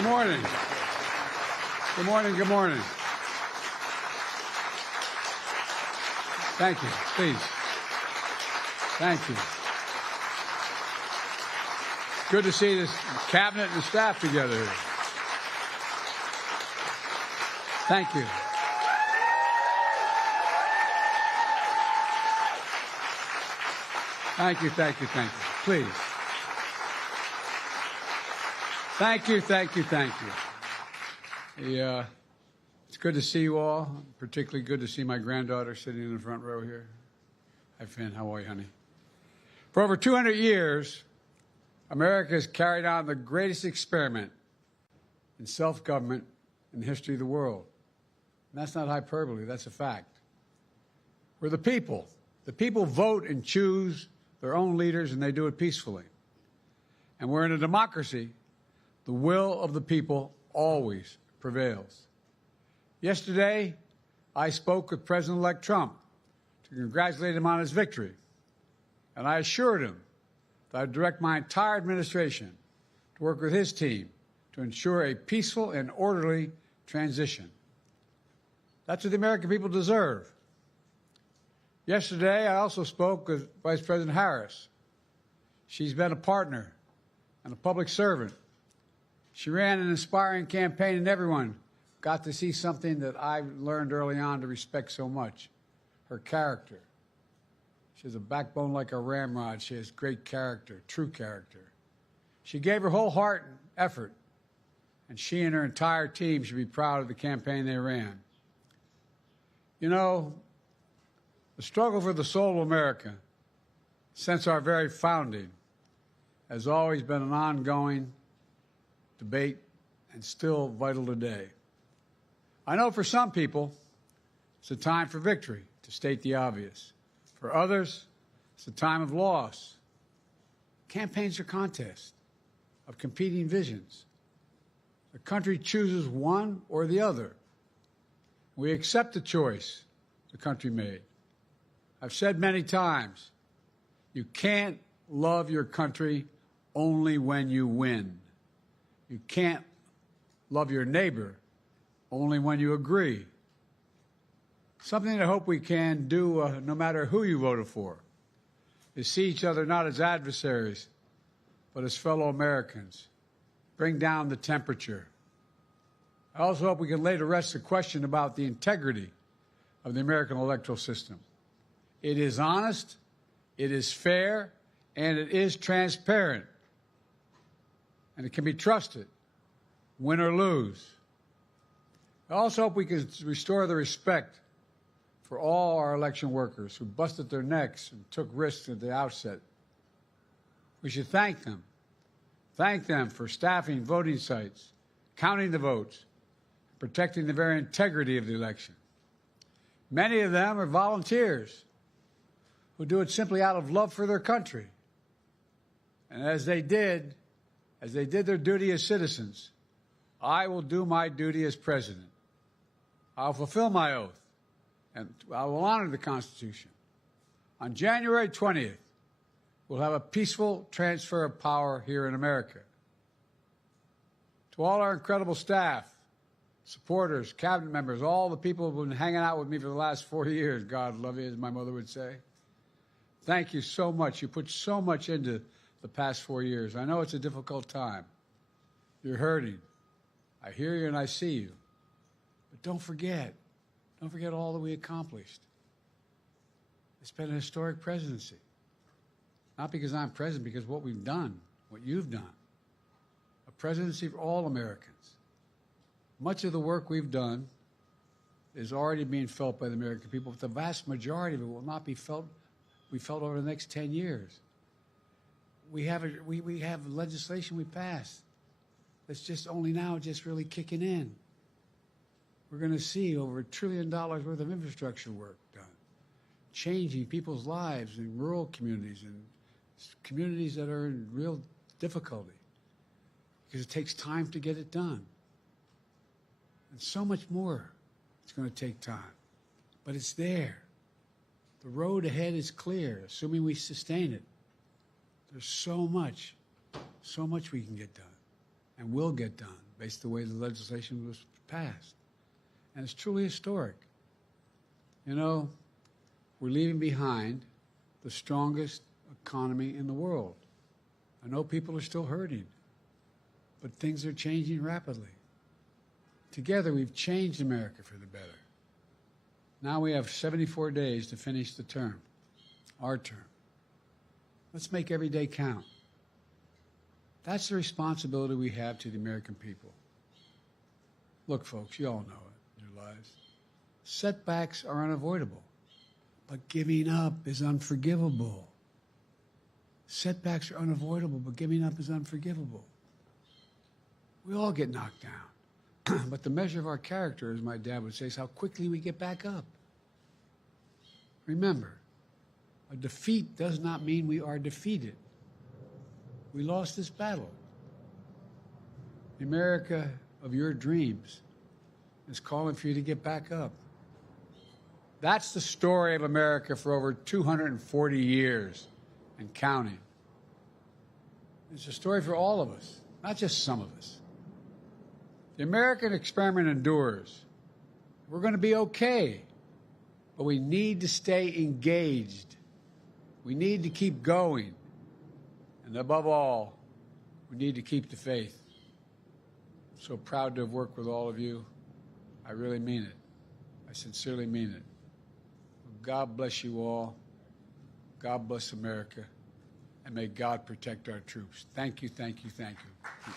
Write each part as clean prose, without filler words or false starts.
Good morning. Good morning. Good morning. Thank you. Please. Thank you. Good to see this cabinet and staff together here. Thank you. Thank you, thank you, thank you. Please. Thank you, thank you, thank you. It's good to see you all. Particularly good to see my granddaughter sitting in the front row here. Hi, Finn. How are you, honey? For over 200 years, America has carried on the greatest experiment in self-government in the history of the world. And that's not hyperbole. That's a fact. We're the people. The people vote and choose their own leaders, and they do it peacefully. And we're in a democracy. The will of the people always prevails. Yesterday, I spoke with President-elect Trump to congratulate him on his victory. And I assured him that I'd direct my entire administration to work with his team to ensure a peaceful and orderly transition. That's what the American people deserve. Yesterday, I also spoke with Vice President Harris. She's been a partner and a public servant. She ran an inspiring campaign, and everyone got to see something that I learned early on to respect so much, her character. She has a backbone like a ramrod. She has great character, true character. She gave her whole heart and effort, and she and her entire team should be proud of the campaign they ran. You know, the struggle for the soul of America, since our very founding, has always been an ongoing debate and still vital today. I know for some people, it's a time for victory, to state the obvious. For others, it's a time of loss. Campaigns are contests of competing visions. The country chooses one or the other. We accept the choice the country made. I've said many times, you can't love your country only when you win. You can't love your neighbor only when you agree. Something I hope we can do no matter who you voted for is see each other not as adversaries, but as fellow Americans. Bring down the temperature. I also hope we can lay to rest the question about the integrity of the American electoral system. It is honest, it is fair, and it is transparent. And it can be trusted, win or lose. I also hope we can restore the respect for all our election workers who busted their necks and took risks at the outset. We should thank them. Thank them for staffing voting sites, counting the votes, protecting the very integrity of the election. Many of them are volunteers who do it simply out of love for their country. And as they did their duty as citizens, I will do my duty as president. I'll fulfill my oath, and I will honor the Constitution. On January 20th, we'll have a peaceful transfer of power here in America. To all our incredible staff, supporters, cabinet members, all the people who've been hanging out with me for the last 4 years, God love you, as my mother would say. Thank you so much. You put so much into the past 4 years. I know it's a difficult time. You're hurting. I hear you and I see you. But don't forget all that we accomplished. It's been a historic presidency. Not because I'm president, because what we've done, what you've done. A presidency for all Americans. Much of the work we've done is already being felt by the American people, but the vast majority of it will not be felt over the next 10 years. We have legislation we passed that's just only now just really kicking in. We're going to see over $1 trillion worth of infrastructure work done, changing people's lives in rural communities and communities that are in real difficulty because it takes time to get it done. And so much more it's going to take time, but it's there. The road ahead is clear, assuming we sustain it. There's so much we can get done and will get done based on the way the legislation was passed. And it's truly historic. You know, we're leaving behind the strongest economy in the world. I know people are still hurting, but things are changing rapidly. Together, we've changed America for the better. Now we have 74 days to finish the term, our term. Let's make every day count. That's the responsibility we have to the American people. Look, folks, you all know it in your lives. Setbacks are unavoidable, but giving up is unforgivable. Setbacks are unavoidable, but giving up is unforgivable. We all get knocked down, but the measure of our character, as my dad would say, is how quickly we get back up. Remember, a defeat does not mean we are defeated. We lost this battle. The America of your dreams is calling for you to get back up. That's the story of America for over 240 years and counting. It's a story for all of us, not just some of us. The American experiment endures. We're going to be okay, but we need to stay engaged. We need to keep going. And above all, we need to keep the faith. I'm so proud to have worked with all of you. I really mean it. I sincerely mean it. God bless you all. God bless America. And may God protect our troops. Thank you, thank you, thank you.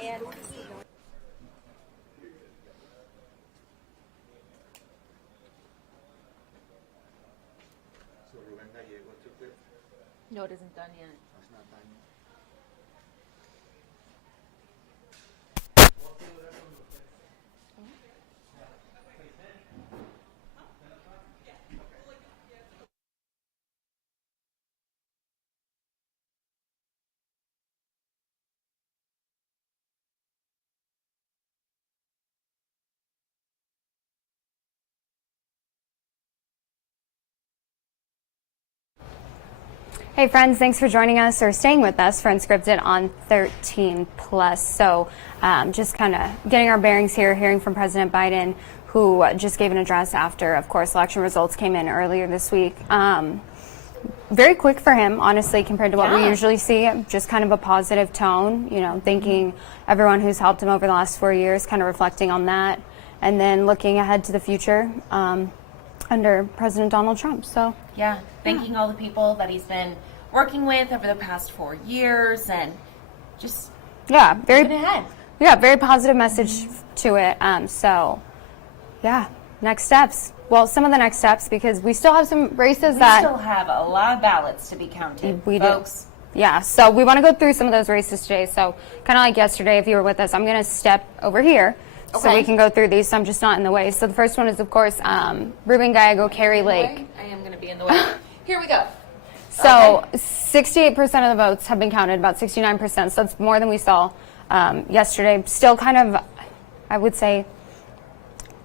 And No, it isn't done yet. Hey friends, thanks for joining us or staying with us for Unscripted on 13 Plus. So just kind of getting our bearings here, hearing from President Biden, who just gave an address after, of course, election results came in earlier this week. Very quick for him, honestly, compared to what we usually see. Just kind of a positive tone, you know, thanking everyone who's helped him over the last 4 years, kind of reflecting on that, and then looking ahead to the future under President Donald Trump. So yeah, thanking all the people that he's been working with over the past 4 years, and just very positive message to it. So yeah, next steps. Well, some of the next steps, because we still have some races We still have a lot of ballots to be counted, folks. Yeah, so we want to go through some of those races today. So kind of like yesterday, if you were with us, I'm going to step over here so we can go through these. So I'm just not in the way. So the first one is, of course, Ruben Gallego, Kari Lake. I am going to be in the way. Here we go. So 68% of the votes have been counted, about 69%. So that's more than we saw yesterday. Still kind of, I would say,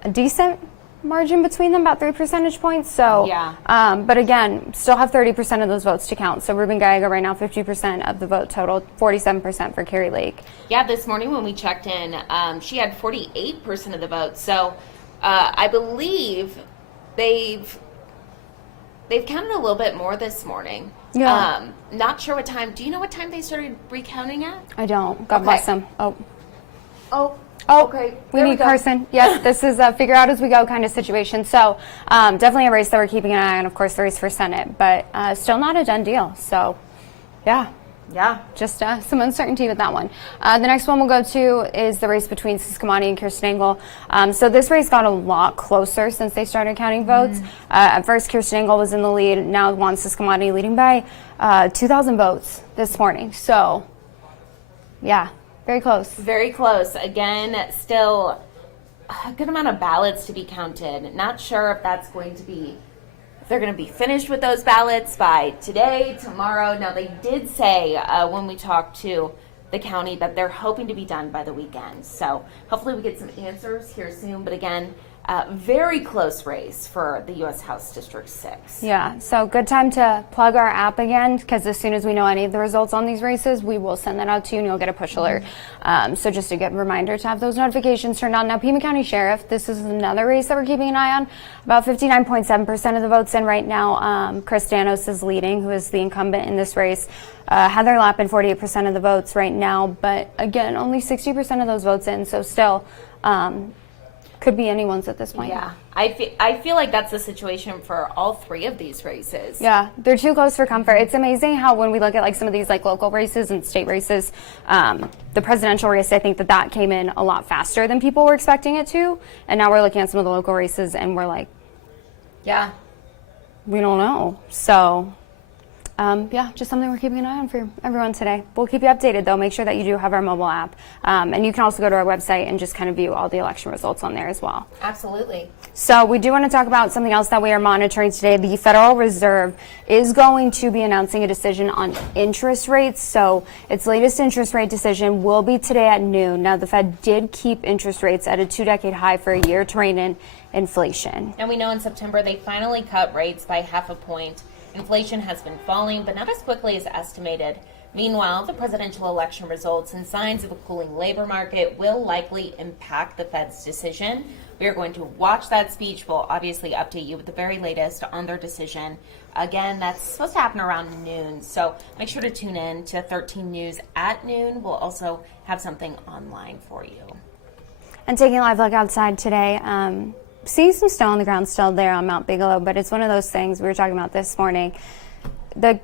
a decent margin between them, about 3 percentage points. So, but again, still have 30% of those votes to count. So Ruben Gallego right now, 50% of the vote total, 47% for Kari Lake. Yeah, this morning when we checked in, she had 48% of the vote. So I believe they've counted a little bit more this morning. Yeah. Not sure what time. Do you know what time they started recounting at? I don't. God bless them. Oh, okay. We need Carson. Yes, this is a figure out as we go kind of situation. So definitely a race that we're keeping an eye on, of course, the race for Senate, but still not a done deal. So, yeah, just some uncertainty with that one. The next one we'll go to is the race between Siska Mani and Kirsten Engel. So this race got a lot closer since they started counting votes. At first, Kirsten Engel was in the lead. Now Juan Siska Mani leading by 2,000 votes this morning. So, yeah. Very close. Very close. Again, still a good amount of ballots to be counted. Not sure if that's going to be, if they're going to be finished with those ballots by today, tomorrow. Now, they did say when we talked to the county that they're hoping to be done by the weekend. So hopefully we get some answers here soon. But again, very close race for the U.S. House District 6. Yeah, so good time to plug our app again, because as soon as we know any of the results on these races, we will send that out to you and you'll get a push alert. So just a good reminder to have those notifications turned on. Now, Pima County Sheriff, this is another race that we're keeping an eye on. About 59.7% of the votes in right now. Chris Danos is leading, who is the incumbent in this race. Heather Lappin, 48% of the votes right now, but again, only 60% of those votes in, so still could be anyone's at this point. Yeah, I feel like that's the situation for all three of these races. Yeah, they're too close for comfort. It's amazing how when we look at like some of these like local races and state races, the presidential race, I think that came in a lot faster than people were expecting it to. And now we're looking at some of the local races and we're like, yeah, we don't know. So yeah, just something we're keeping an eye on for everyone today. We'll keep you updated, though. Make sure that you do have our mobile app. And you can also go to our website and just kind of view all the election results on there as well. Absolutely. So we do want to talk about something else that we are monitoring today. The Federal Reserve is going to be announcing a decision on interest rates. So its latest interest rate decision will be today at noon. Now, the Fed did keep interest rates at a 2-decade high for a year to rein in inflation. And we know in September they finally cut rates by 0.5 point. Inflation has been falling, but not as quickly as estimated. Meanwhile, the presidential election results and signs of a cooling labor market will likely impact the Fed's decision. We are going to watch that speech. We'll obviously update you with the very latest on their decision. Again, that's supposed to happen around noon, so make sure to tune in to 13 News at noon. We'll also have something online for you. And taking a live look outside today, seeing some snow on the ground still there on Mount Bigelow, but it's one of those things we were talking about this morning. The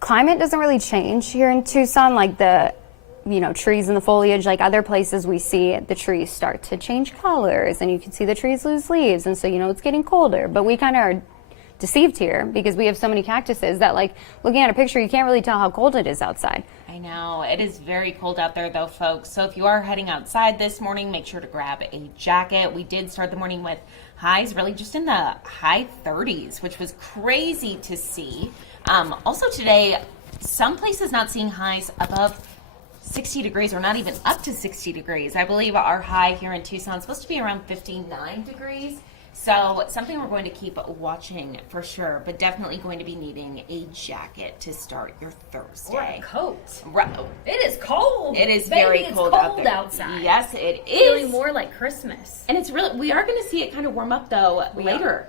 climate doesn't really change here in Tucson, like the trees and the foliage, like other places we see the trees start to change colors and you can see the trees lose leaves, and so it's getting colder, but we kind of are deceived here because we have so many cactuses that, like, looking at a picture, you can't really tell how cold it is outside. I know. It is very cold out there, though, folks. So if you are heading outside this morning, make sure to grab a jacket. We did start the morning with highs really just in the high 30s, which was crazy to see. Also today, some places not seeing highs above 60 degrees or not even up to 60 degrees. I believe our high here in Tucson is supposed to be around 59 degrees. So something we're going to keep watching for sure, but definitely going to be needing a jacket to start your Thursday. Or a coat. Right. It is cold. It is Baby, very it's cold, cold out there. outside. Yes, it is. Feeling more like Christmas. And it's really, we are going to see it kind of warm up though later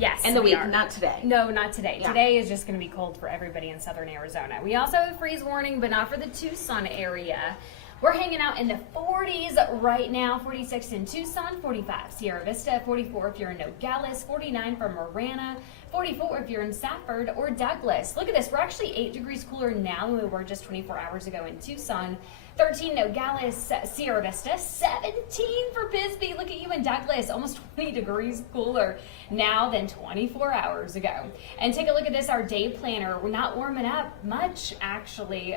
Yes. in the we week, are. not today. No, not today. Yeah. Today is just going to be cold for everybody in southern Arizona. We also have a freeze warning, but not for the Tucson area. We're hanging out in the 40s right now. 46 in Tucson, 45 Sierra Vista, 44 if you're in Nogales, 49 for Marana, 44 if you're in Safford or Douglas. Look at this. We're actually 8 degrees cooler now than we were just 24 hours ago in Tucson. 13 Nogales, Sierra Vista, 17 for Bisbee. Look at you in Douglas, almost 20 degrees cooler now than 24 hours ago. And take a look at this, our day planner. We're not warming up much, actually.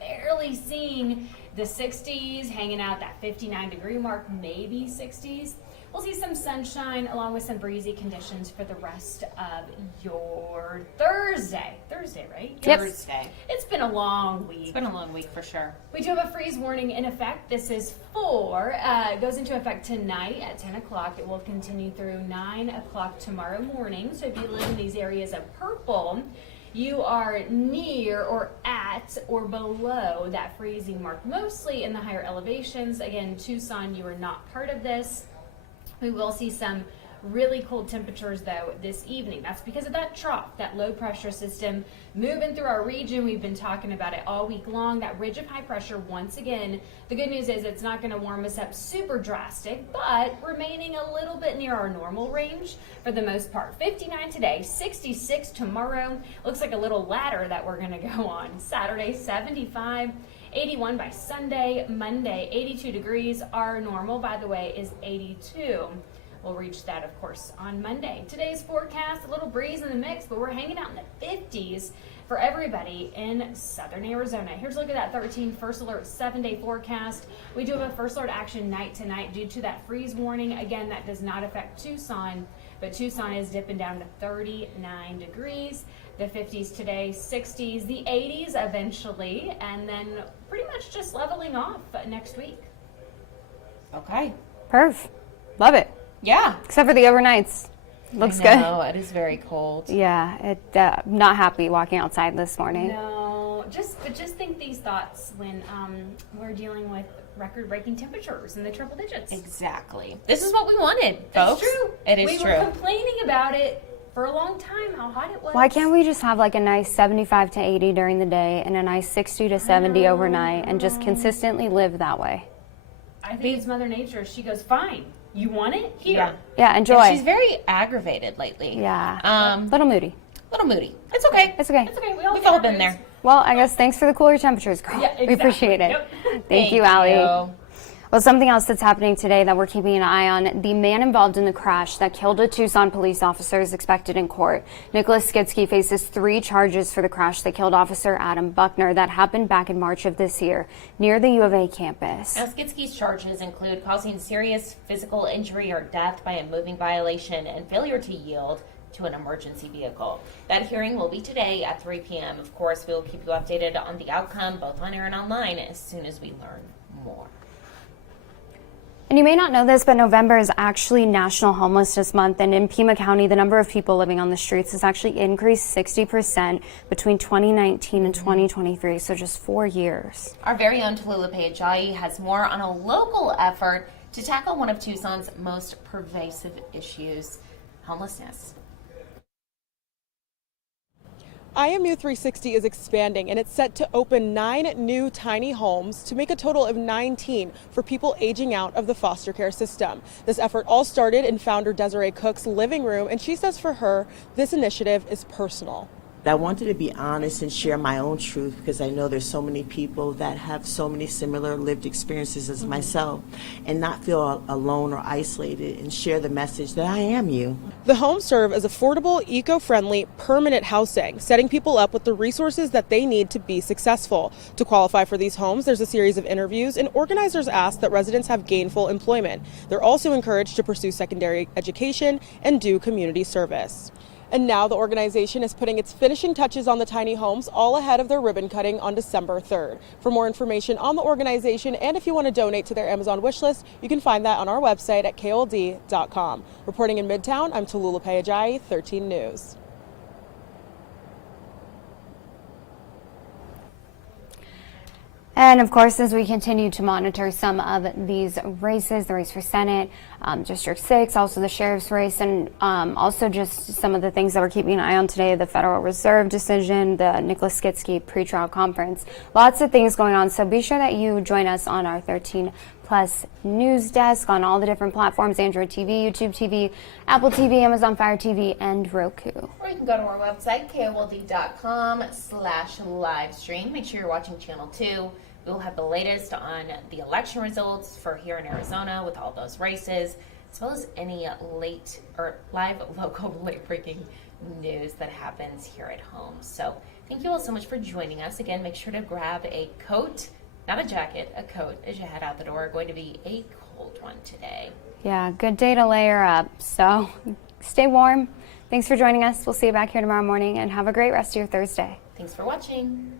Barely seeing the 60s, hanging out that 59 degree mark, maybe 60s. We'll see some sunshine along with some breezy conditions for the rest of your Thursday. Thursday, right? Yep. Thursday. It's been a long week. It's been a long week for sure. We do have a freeze warning in effect. This is it goes into effect tonight at 10 o'clock. It will continue through 9 o'clock tomorrow morning. So if you live in these areas of purple, you are near or at or below that freezing mark, mostly in the higher elevations. Again, Tucson, you are not part of this. We will see some really cold temperatures though this evening. That's because of that trough, that low pressure system moving through our region. We've been talking about it all week long. That ridge of high pressure, once again, the good news is it's not going to warm us up super drastic, but remaining a little bit near our normal range for the most part. 59 today, 66 tomorrow. Looks like a little ladder that we're going to go on. Saturday, 75. 81 by Sunday. Monday, 82 degrees. Our normal, by the way, is 82. We'll reach that, of course, on Monday. Today's forecast, a little breeze in the mix, but we're hanging out in the 50s for everybody in southern Arizona. Here's a look at that 13 first alert 7-day forecast. We do have a first alert action night tonight due to that freeze warning. Again, that does not affect Tucson, but Tucson is dipping down to 39 degrees. The 50s today, 60s, the 80s eventually, and then pretty much just leveling off next week. Okay. Perf. Love it. Yeah. Except for the overnights. Looks I good. know, it is very cold. Yeah, not happy walking outside this morning. No, just think these thoughts when we're dealing with record-breaking temperatures in the triple digits. Exactly. This is what we wanted, That's folks. true. It is we true. were complaining about it for a long time, how hot it was. Why can't we just have like a nice 75 to 80 during the day and a nice 60 to 70 overnight and just consistently live that way? I think it's Mother Nature. She goes, fine. You want it? Here. Yeah. Yeah, enjoy. And she's very aggravated lately. Yeah. Little moody. Little moody. It's okay. It's okay. It's okay. We've We've all been there. Well, I guess thanks for the cooler temperatures, girl. Yeah, exactly. We appreciate it. Yep. Thank you, Allie. Well, something else that's happening today that we're keeping an eye on, the man involved in the crash that killed a Tucson police officer is expected in court. Nicholas Skitsky faces 3 charges for the crash that killed Officer Adam Buckner that happened back in March of this year near the U of A campus. Now, Skitsky's charges include causing serious physical injury or death by a moving violation and failure to yield to an emergency vehicle. That hearing will be today at 3 p.m. Of course, we will keep you updated on the outcome, both on air and online, as soon as we learn more. And you may not know this, but November is actually National Homelessness Month, and in Pima County, the number of people living on the streets has actually increased 60% between 2019 and 2023, so just 4 years. Our very own Tallulah Ajayi has more on a local effort to tackle one of Tucson's most pervasive issues, homelessness. IMU 360 is expanding, and it's set to open 9 new tiny homes to make a total of 19 for people aging out of the foster care system. This effort all started in founder Desiree Cook's living room, and she says for her, this initiative is personal. But I wanted to be honest and share my own truth because I know there's so many people that have so many similar lived experiences as myself, and not feel alone or isolated, and share the message that I am you. The homes serve as affordable, eco-friendly, permanent housing, setting people up with the resources that they need to be successful. To qualify for these homes, there's a series of interviews, and organizers ask that residents have gainful employment. They're also encouraged to pursue secondary education and do community service. And now the organization is putting its finishing touches on the tiny homes, all ahead of their ribbon cutting on December 3rd. For more information on the organization, and if you want to donate to their Amazon wish list, you can find that on our website at KOLD.com. Reporting in Midtown, I'm Tallulah Payajayi, 13 News. And of course, as we continue to monitor some of these races, the race for Senate, District 6, also the sheriff's race, and also just some of the things that we're keeping an eye on today, the Federal Reserve decision, the Nicholas Skitsky pretrial conference, lots of things going on. So be sure that you join us on our 13 Plus news desk on all the different platforms: Android TV, YouTube TV, Apple TV, Amazon Fire TV, and Roku. Or you can go to our website, KOLD.com/livestream. Make sure you're watching Channel 2. We'll have the latest on the election results for here in Arizona with all those races, as well as any late or live local late breaking news that happens here at home. So thank you all so much for joining us. Again, make sure to grab a coat, not a jacket, a coat as you head out the door. Going to be a cold one today. Yeah, good day to layer up. So stay warm. Thanks for joining us. We'll see you back here tomorrow morning, and have a great rest of your Thursday. Thanks for watching.